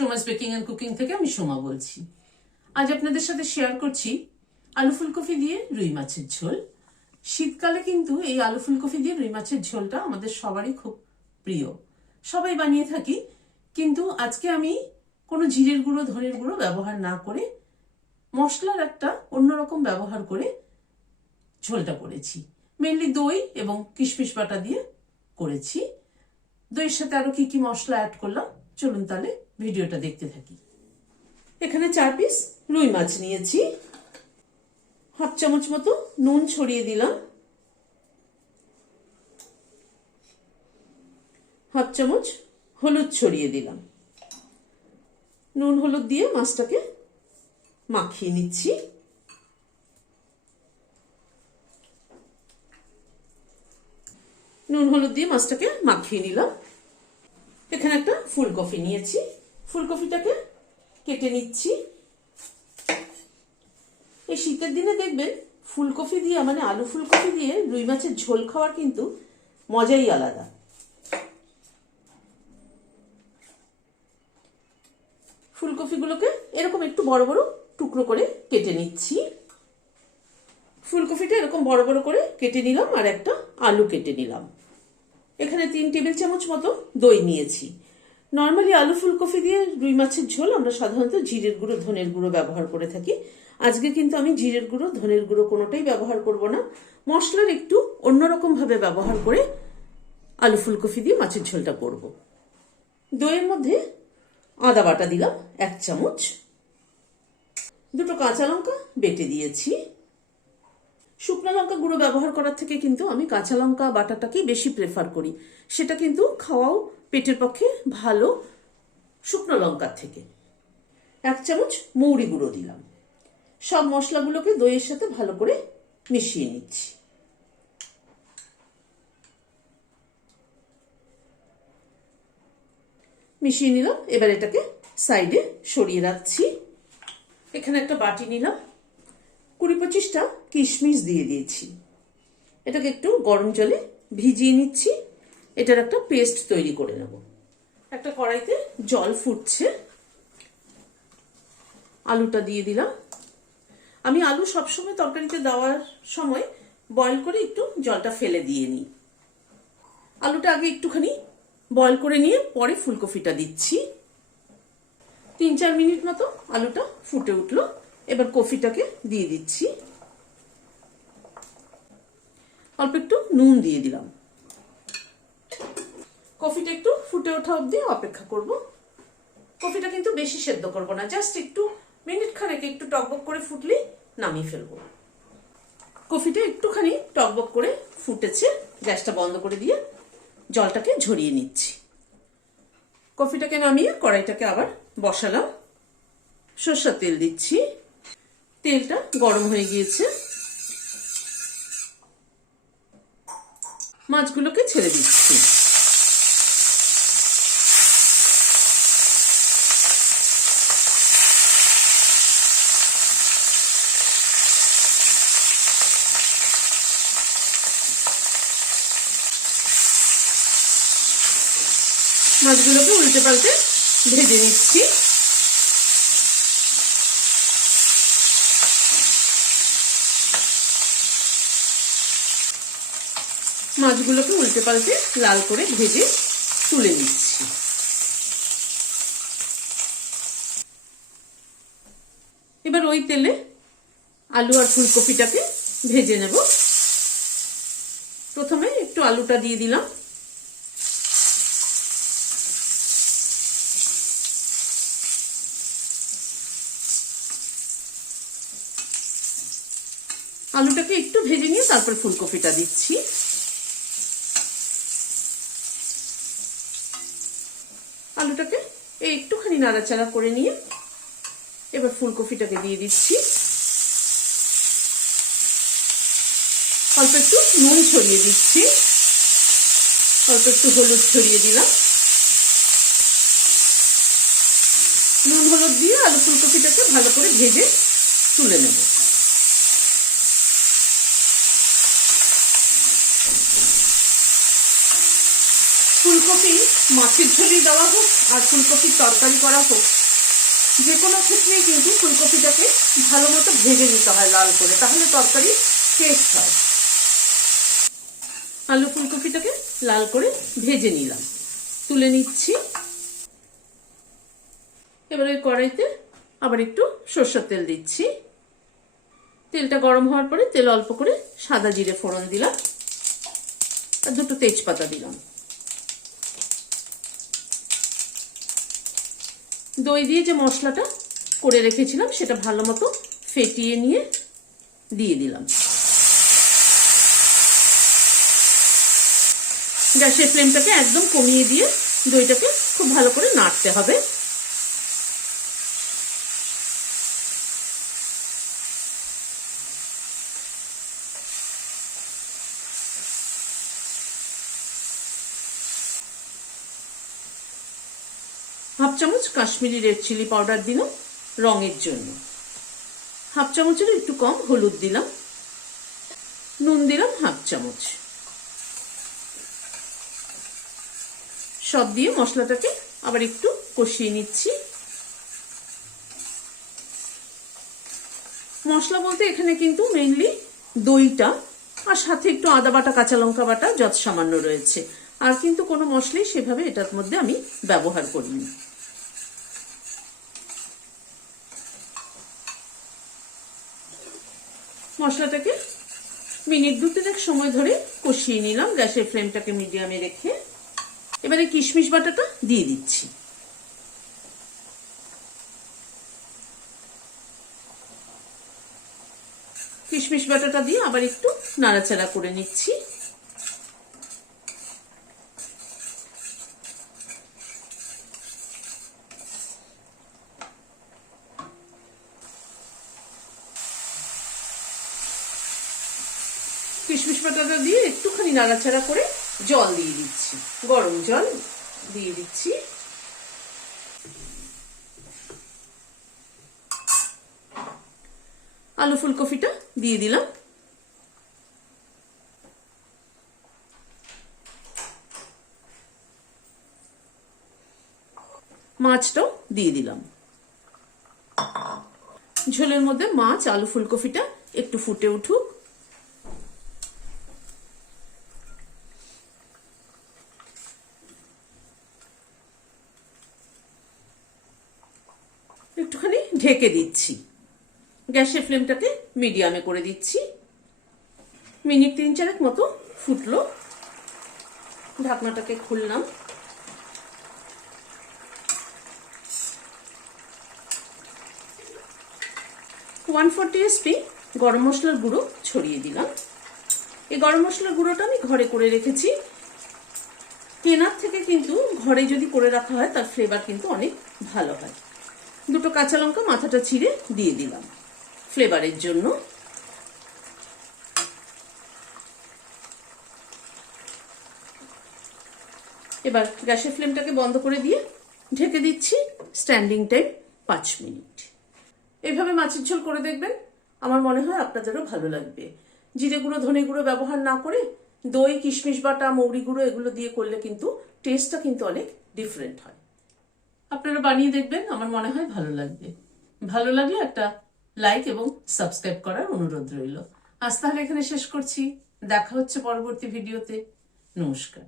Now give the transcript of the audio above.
Soma's baking and cooking থেকে আমি সোমা বলছি। আজ আপনাদের সাথে শেয়ার করছি আলু ফুলকপি দিয়ে রুই মাছের ঝোল। শীতকালে কিন্তু এই আলু ফুলকপি দিয়ে রুই মাছের ঝোলটা আমাদের সবারই খুব প্রিয়, সবাই বানিয়ে থাকি। কিন্তু আজকে আমি কোনো জিরের গুঁড়ো ধনের গুঁড়ো ব্যবহার না করে মশলার একটা অন্যরকম ব্যবহার করে ঝোলটা করেছি। মেনলি দই এবং কিশমিশ বাটা দিয়ে করেছি। দইয়ের সাথে আরো কি কি মশলা অ্যাড করলাম চলুন তাহলে ভিডিওটা দেখতে থাকি। এখানে 4 পিস রুই মাছ নিয়েছি। হাফ চামচ মতো নুন ছড়িয়ে দিলাম, হাফ চামচ হলুদ ছড়িয়ে দিলাম। নুন হলুদ দিয়ে মাছটাকে মাখিয়ে নিচ্ছি। নুন হলুদ দিয়ে মাছটাকে মাখিয়ে নিলাম। এখানে একটা ফুলকপি নিয়েছি, ফুলকপিটাকে কেটে নিচ্ছি। এই শীতের দিনে দেখবেন ফুলকপি দিয়ে মানে আলু ফুলকপি দিয়ে রুই মাছের ঝোল খাওয়ার কিন্তু মজাই আলাদা। ফুলকপিগুলোকে এরকম একটু বড় বড় টুকরো করে কেটে নিচ্ছি। ফুলকপিটা এরকম বড় বড় করে কেটে নিলাম আর একটা আলু কেটে নিলাম। এখানে 3 টেবিল চামচ মতো দই নিয়েছি। নর্মালি আলু ফুলকপি দিয়ে রুই মাছের ঝোল আমরা সাধারণত জিরের গুঁড়ো ধনের গুঁড়ো ব্যবহার করে থাকি। আজকে কিন্তু আমি জিরের গুঁড়ো ধনের গুঁড়ো কোনোটাই ব্যবহার করব না, মশলার একটু অন্যরকম ভাবে ব্যবহার করে আলু ফুলকপি দিয়ে মাছের ঝোলটা করব। দইয়ের মধ্যে আদা বাটা দিলাম 1 চামচ, 2টো কাঁচা লঙ্কা বেটে দিয়েছি। শুকনো লঙ্কা গুঁড়ো ব্যবহার করার থেকে কিন্তু আমি কাঁচা লঙ্কা বাটাটাকেই বেশি প্রেফার করি, সেটা কিন্তু খাওয়াও পেটের পক্ষে ভালো শুকনো লঙ্কার থেকে। 1 চামচ মৌরি গুঁড়ো দিলাম। সব মশলাগুলোকে দইয়ের সাথে ভালো করে মিশিয়ে নিচ্ছি। মিশিয়ে নিলাম, এবার এটাকে সাইডে সরিয়ে রাখছি। এখানে একটা বাটি নিলাম, 20-25টা কিশমিশ দিয়ে দিয়েছি। এটাকে একটু গরম জলে ভিজিয়ে নিচ্ছি। এটার একটা পেস্ট তৈরি করে নেব। একটা কড়াইতে জল ফুটছে, আলুটা দিয়ে দিলাম। আমি আলু সবসময় তরকারিতে দেওয়ার সময় বয়েল করে একটু জলটা ফেলে দিয়ে নিই। আলুটা আগে একটুখানি বয়েল করে নিয়ে পরে ফুলকপিটা দিচ্ছি। 3-4 মিনিট মতো আলুটা ফুটে উঠলো, এবার কফিটাকে দিয়ে দিচ্ছি। অল্প একটু নুন দিয়ে দিলাম। কফিটা একটু ফুটে ওঠা অবধি অপেক্ষা করব। কফিটা কিন্তু বেশি সেদ্ধ করব না, জাস্ট একটু মিনিট খানেক একটু টকবক করে ফুটলেই নামিয়ে ফেলবো। কফিটা একটুখানি টকবক করে ফুটেছে, গ্যাসটা বন্ধ করে দিয়ে জলটাকে ঝরিয়ে নিচ্ছি। কফিটাকে নামিয়ে কড়াইটাকে আবার বসালাম। সরষের তেল দিচ্ছি। তেলটা গরম হয়ে গিয়েছে, মাছগুলোকে ছেড়ে দিচ্ছি। মাছগুলোকে উল্টে পাল্টে ভেজে নিচ্ছি। মাছগুলোকে উল্টে পাল্টে লাল করে ভেজে তুলে নিচ্ছি। এবার ওই তেলে আলু আর ফুলকপিটাকে ভেজে নেব। প্রথমে একটু আলুটা দিয়ে দিলাম। আলুটাকে একটু ভেজে নিয়ে তারপর ফুলকপিটা দিচ্ছি। আলুটাকে একটুখানি নাড়াচাড়া করে নিয়ে এবার ফুলকপিটাকে দিয়ে দিচ্ছি। অল্প একটু নুন ছড়িয়ে দিচ্ছি, অল্প একটু হলুদ ছড়িয়ে দিলাম। নুন হলুদ দিয়ে আলু ফুলকপিটাকে ভালো করে ভেজে তুলে নেব। ফুলকপি মাছের ঝোলি দেওয়া হোক আর ফুলকপির তরকারি করা হোক, যে কোনো ক্ষেত্রেই কিন্তু ফুলকপিটাকে ভালো মতো ভেজে নিতে হয় লাল করে, তাহলে তরকারি টেস্ট হয়। আলু ফুলকপিটাকে লাল করে ভেজে নিলাম, তুলে নিচ্ছি। এবারে কড়াইতে আবার একটু সরষের তেল দিচ্ছি। তেলটা গরম হওয়ার পরে তেল অল্প করে সাদা জিরে ফোড়ন দিলাম আর দুটো তেজপাতা দিলাম। দই দিয়ে যে মশলাটা করে রেখেছিলাম সেটা ভালো মতো ফেটিয়ে নিয়ে দিয়ে দিলাম। গ্যাসের ফ্লেমটাকে একদম কমিয়ে দিয়ে দইটাকে খুব ভালো করে নাড়তে হবে। হাফ চামচ কাশ্মীরি রেড চিলি পাউডার দিলাম রঙের জন্য, হাফ চামচের একটু কম হলুদ দিলাম, নুন দিলাম হাফ চামচ। সব দিয়ে মশলাটাকে আবার একটু কষিয়ে নিচ্ছি। মশলা বলতে এখানে কিন্তু মেইনলি দইটা আর সাথে একটু আদা বাটা কাঁচা লঙ্কা বাটা যত সামান্য রয়েছে, আর কিন্তু কোনো মশলাই সেভাবে এটার মধ্যে আমি ব্যবহার করিনি। মশলাটাকে মিনিট 2-3 সময় ধরে কষিয়ে নিলাম গ্যাসের ফ্লেমটাকে মিডিয়ামে রেখে। এবারে কিশমিশ বাটাটা দিয়ে দিচ্ছি। কিশমিশ বাটাটা দিয়ে আবার একটু নাড়াচাড়া করে নিচ্ছি। কিশমিশ বাটাটা দিয়ে একটুখানি নাড়াচাড়া করে জল দিয়ে দিচ্ছি, গরম জল দিয়ে দিচ্ছি। আলু ফুলকপিটা দিয়ে দিলাম। মাছটাও দিয়ে দিলাম। ঝোলের মধ্যে মাছ আলু ফুলকপিটা একটু ফুটে উঠুক। একটুখানি ঢেকে দিচ্ছি, গ্যাসের ফ্লেমটাকে মিডিয়ামে করে দিচ্ছি। মিনিট 3-4 মতো ফুটলো, ঢাকনাটাকে খুললাম। (140 SP) গরম মশলার গুঁড়ো ছড়িয়ে দিলাম। এই গরম মশলার গুঁড়োটা আমি ঘরে করে রেখেছি। কেনার থেকে কিন্তু ঘরে যদি করে রাখা হয় তার ফ্লেভার কিন্তু অনেক ভালো হয়। দুটো কাঁচা লঙ্কা মাথাটা চিড়ে দিয়ে দিলাম ফ্লেভারের জন্য। এবার গ্যাসের ফ্লেমটাকে বন্ধ করে দিয়ে ঢেকে দিচ্ছি স্ট্যান্ডিং টাইম 5 মিনিট। এইভাবে মাছের ঝোল করে দেখবেন, আমার মনে হয় আপনাদেরও ভালো লাগবে। জিরে গুঁড়ো ধনে গুঁড়ো ব্যবহার না করে দই কিশমিশ বাটা মৌরি গুঁড়ো এগুলো দিয়ে করলে কিন্তু টেস্টটা কিন্তু অনেক ডিফারেন্ট হয়। আপনারা বানিয়ে দেখবেন, আমার মনে হয় ভালো লাগবে। ভালো লাগলে একটা লাইক এবং সাবস্ক্রাইব করার অনুরোধ রইল। আজ তাহলে এখানে শেষ করছি, দেখা হচ্ছে পরবর্তী ভিডিওতে। নমস্কার।